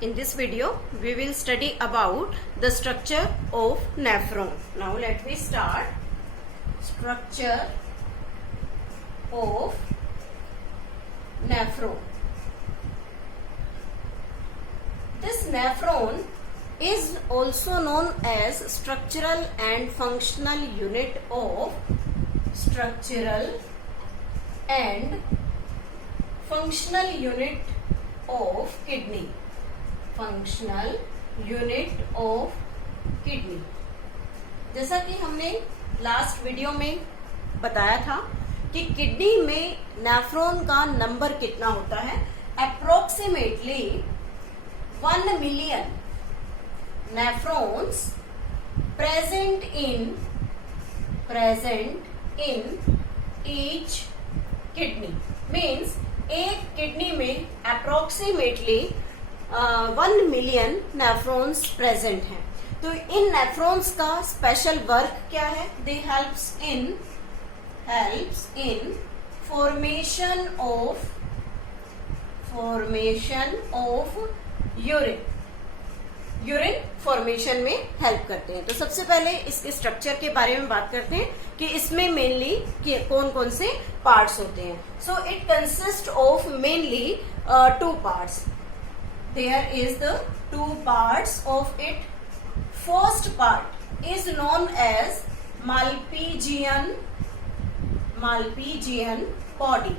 In this video, we will study about the structure of nephron. Now let me start. Structure of nephron. This nephron is also known as structural and functional unit of kidney. Functional unit of kidney. जैसा कि हमने last video में बताया था कि kidney में nephron का number कितना होता है. Approximately 1 million nephrons present in each kidney. Means एक किडनी में अप्रोक्सीमेटली 1 मिलियन नेफ्रॉन्स प्रेजेंट हैं. तो इन नेफ्रॉन्स का स्पेशल वर्क क्या है? दे helps in formation of urine formation में हेल्प करते हैं. तो सबसे पहले इसके स्ट्रक्चर के बारे में बात करते हैं कि इसमें मेनली कौन कौन से पार्ट्स होते हैं. So it consist of mainly 2 parts. There is the 2 parts of it. First part is known as Malpighian body.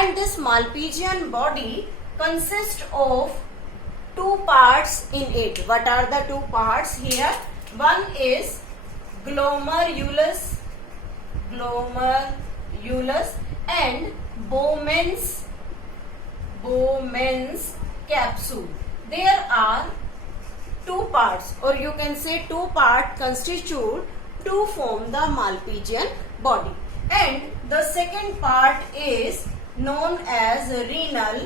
And this Malpighian body consists of 2 parts in it. What are the 2 parts here? One is glomerulus and Bowman's capsule. There are 2 parts, or you can say 2 parts constitute to form the Malpighian body. And the second part is known as renal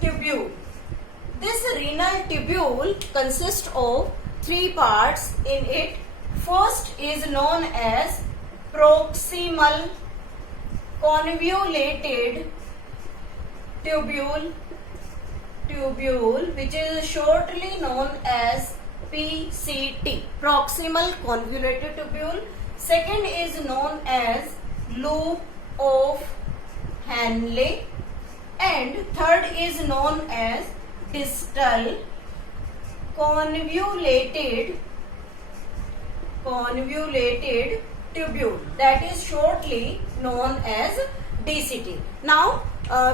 tubule. This renal tubule consists of 3 parts in it. First is known as proximal convoluted tubule, which is shortly known as PCT, proximal convoluted tubule. Second is known as loop of Henle, and third is known as distal convoluted tubule, that is shortly known as DCT. Now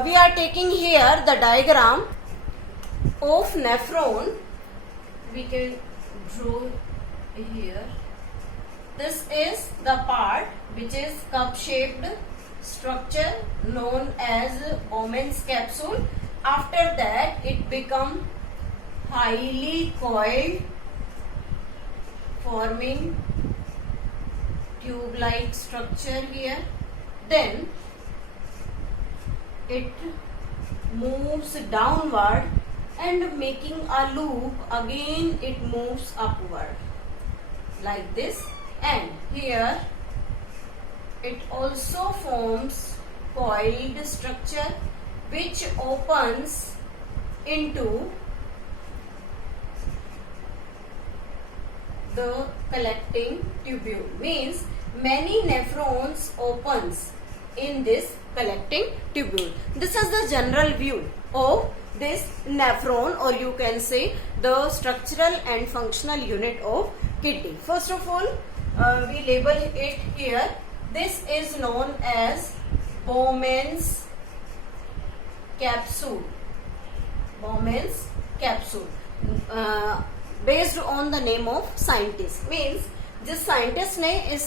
we are taking here the diagram of nephron. We can draw here. This is the part which is cup shaped structure known as Bowman's capsule. After that it become highly coiled, forming tube like structure here. Then it moves downward and making a loop. Again it moves upward like this, and here it also forms coiled structure which opens into the collecting tubule. Means many nephrons opens in this collecting tubule. This is the general view of this nephron, or you can say the structural and functional unit of kidney. First of all, we label it here. This is known as Bowman's capsule. Based on the name of scientist. Means जिस scientist ने इस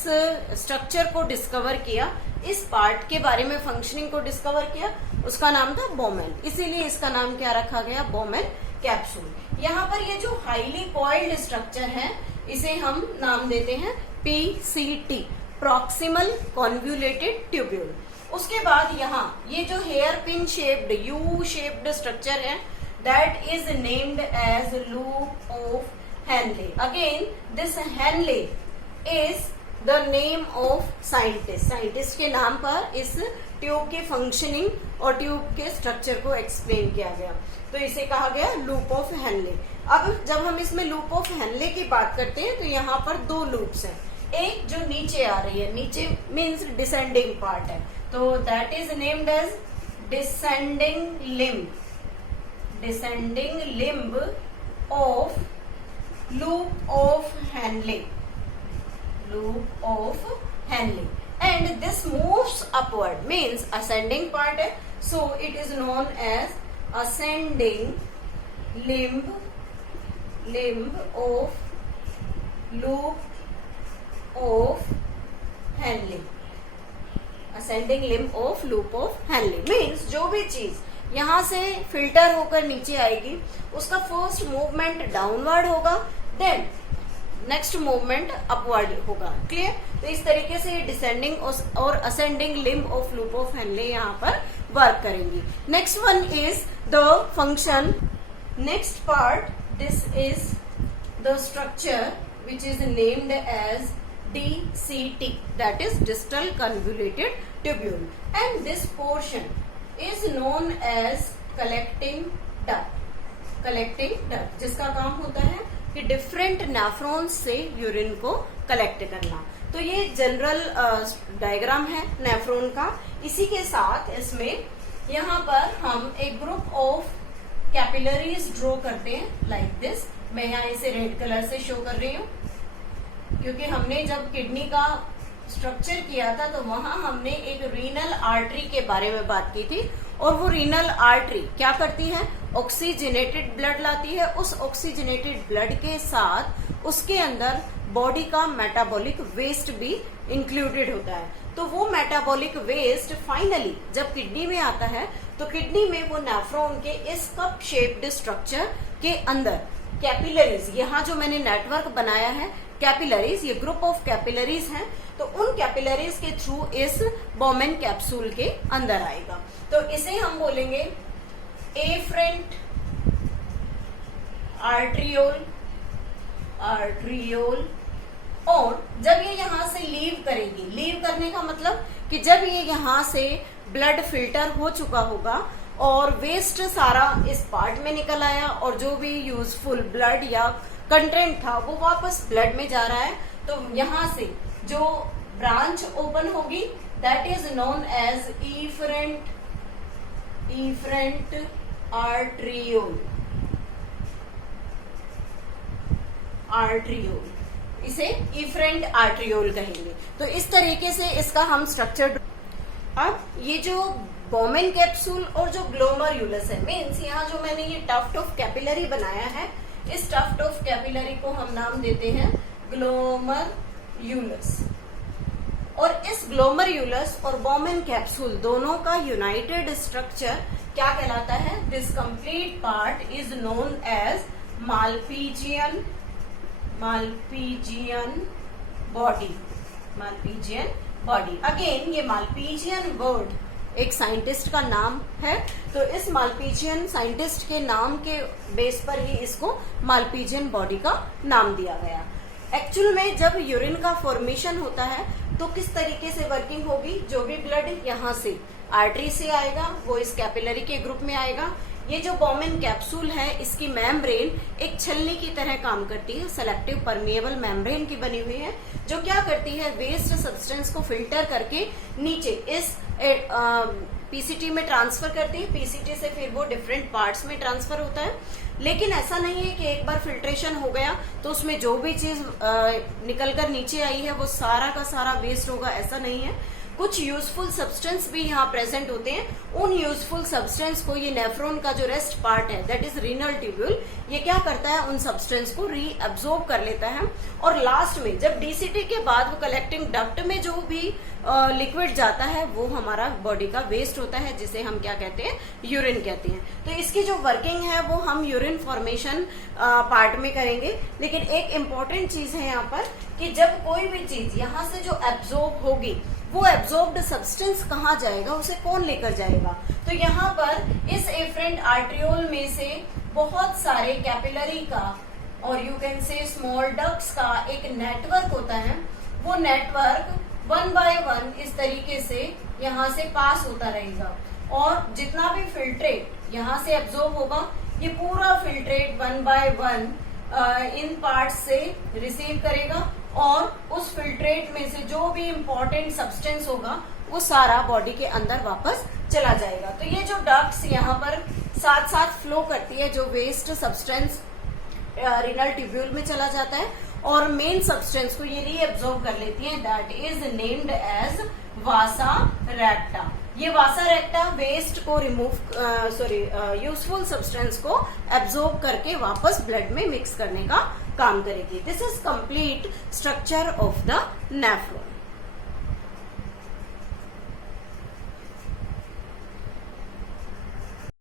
structure को discover किया, इस part के बारे में functioning को डिस्कवर किया, उसका नाम था बोमेन. इसीलिए इसका नाम क्या रखा गया? Bowman capsule. यहाँ पर ये जो हाईली कॉइल्ड स्ट्रक्चर है, इसे हम नाम देते हैं PCT, प्रॉक्सिमल कॉन्वुलेटेड ट्यूब्यूल. उसके बाद यहाँ ये जो hair pin shaped U shaped structure है, that is named as loop of Henle. Again, this Henle is the name of scientist. Scientist के नाम पर इस ट्यूब की फंक्शनिंग और ट्यूब के स्ट्रक्चर को एक्सप्लेन किया गया, तो इसे कहा गया लूप ऑफ हेनले। अब जब हम इसमें लूप ऑफ हेनले की बात करते हैं तो यहाँ पर दो लूप्स हैं, एक जो नीचे आ रही है, नीचे मीन्स डिसेंडिंग पार्ट है, तो that is named as descending limb, descending limb of loop of Henle, loop of Henle, and this moves upward means ascending part है, so it is known as ascending limb of loop of Henle, ascending limb of loop of Henle means जो भी चीज यहाँ से filter होकर नीचे आएगी उसका फर्स्ट मूवमेंट डाउनवर्ड होगा, देन नेक्स्ट मूवमेंट अपवर्ड होगा। क्लियर? तो इस तरीके से डिसेंडिंग और ascending limb of loop of Henle यहाँ पर वर्क करेंगी। Next one is the function, next part, this is the structure which is named as DCT, that is distal convoluted tubule, and this portion is known as collecting duct, collecting duct, जिसका काम होता है कि different nephrons से urine को collect करना। तो ये जनरल डायग्राम है नेफ्रॉन का। इसी के साथ इसमें यहाँ पर हम एक ग्रुप ऑफ कैपिलरीज ड्रॉ करते हैं लाइक दिस। मैं यहाँ इसे रेड कलर से शो कर रही हूँ क्योंकि हमने जब किडनी का स्ट्रक्चर किया था तो वहां हमने एक रीनल आर्टरी के बारे में बात की थी, और वो रीनल आर्टरी क्या करती है, ऑक्सीजनेटेड ब्लड लाती है। उस ऑक्सीजनेटेड ब्लड के साथ उसके अंदर बॉडी का मेटाबॉलिक वेस्ट भी इंक्लूडेड होता है। तो वो मेटाबॉलिक वेस्ट फाइनली जब किडनी में आता है तो किडनी में वो नेफ्रॉन के इस कप शेप्ड स्ट्रक्चर के अंदर कैपिलरीज, यहाँ जो मैंने नेटवर्क बनाया है कैपिलरीज, ये ग्रुप ऑफ कैपिलरीज हैं, तो उन कैपिलरीज के थ्रू इस बोमेन कैप्सूल के अंदर आएगा। तो इसे हम बोलेंगे एफरेंट आर्ट्रियोल, आर्ट्रियोल। और जब ये यहाँ से लीव करेगी, लीव करने का मतलब कि जब ये यहाँ से ब्लड फिल्टर हो चुका होगा और वेस्ट सारा इस पार्ट में निकल आया और जो भी यूजफुल ब्लड या कंटेंट था वो वापस ब्लड में जा रहा है, तो यहाँ से जो ब्रांच ओपन होगी that is known as efferent arteriole, arteriole, इसे इफरेंट आर्ट्रियोल कहेंगे। तो इस तरीके से इसका हम स्ट्रक्चर। अब ये जो बोमेन कैप्सूल और जो ग्लोमरुलस है, मीन्स यहाँ जो मैंने ये टफ्ट ऑफ कैपिलरी बनाया है, इस टफ्ट ऑफ कैपिलरी को हम नाम देते हैं ग्लोमरुलस। और इस ग्लोमरुलस और बोमेन कैप्सूल दोनों का यूनाइटेड स्ट्रक्चर क्या कहलाता है? This complete part is known as Malpighian, Malpighian body, Malpighian body. Again ये मालपीजियन वर्ड एक साइंटिस्ट का नाम है, तो इस मालपीजियन साइंटिस्ट के नाम के बेस पर ही इसको मालपीजियन बॉडी का नाम दिया गया। एक्चुअल में जब यूरिन का फॉर्मेशन होता है तो किस तरीके से वर्किंग होगी, जो भी ब्लड यहाँ से आर्टरी से आएगा वो इस कैपिलरी के ग्रुप में आएगा। ये जो बोमेन कैप्सूल है इसकी मेम्ब्रेन एक छलनी की तरह काम करती है, सेलेक्टिव परमिएबल मेम्ब्रेन की बनी हुई है, जो क्या करती है वेस्ट सब्सटेंस को फिल्टर करके नीचे इस पीसीटी में ट्रांसफर करती है। पीसीटी से फिर वो डिफरेंट पार्ट्स में ट्रांसफर होता है। लेकिन ऐसा नहीं है कि एक बार फिल्ट्रेशन हो गया तो उसमें जो भी चीज निकलकर नीचे आई है वो सारा का सारा वेस्ट होगा, ऐसा नहीं है। कुछ यूजफुल सब्सटेंस भी यहाँ प्रेजेंट होते हैं। उन यूजफुल सब्सटेंस को ये नेफ्रॉन का जो रेस्ट पार्ट है दैट इज रीनल ट्यूब्यूल, ये क्या करता है उन सब्सटेंस को रीअब्सॉर्ब कर लेता है। और लास्ट में जब डीसीटी के बाद वो कलेक्टिंग डक्ट में जो भी लिक्विड जाता है वो हमारा बॉडी का वेस्ट होता है, जिसे हम क्या कहते हैं, यूरिन कहते हैं। तो इसकी जो वर्किंग है वो हम यूरिन फॉर्मेशन पार्ट में करेंगे। लेकिन एक इम्पॉर्टेंट चीज है यहाँ पर कि जब कोई भी चीज यहाँ से जो एब्जॉर्ब होगी वो एब्जॉर्ब्ड सब्सटेंस कहाँ जाएगा, उसे कौन लेकर जाएगा? तो यहाँ पर इस एफरेंट आर्ट्रियोल में से बहुत सारे कैपिलरी का और you can say small ducts का एक नेटवर्क होता है। वो नेटवर्क वन बाय वन इस तरीके से यहाँ से पास होता रहेगा और जितना भी फिल्ट्रेट यहाँ से एब्जॉर्ब होगा ये पूरा filtrate one by one in parts से रिसीव करेगा और उस फिल्ट्रेट में से जो भी इम्पोर्टेंट सब्सटेंस होगा वो सारा बॉडी के अंदर वापस चला जाएगा। तो ये जो डक्ट्स यहाँ पर साथ साथ फ्लो करती है, जो वेस्ट सब्सटेंस रीनल ट्यूब्यूल में चला जाता है और मेन सब्सटेंस को ये रीएब्जॉर्ब कर लेती है, that is named as vasa recta. ये वासा रेक्टा वेस्ट को यूजफुल सब्सटेंस को एब्जॉर्ब करके वापस ब्लड में मिक्स करने का काम करेगी। This is complete structure of the nephron.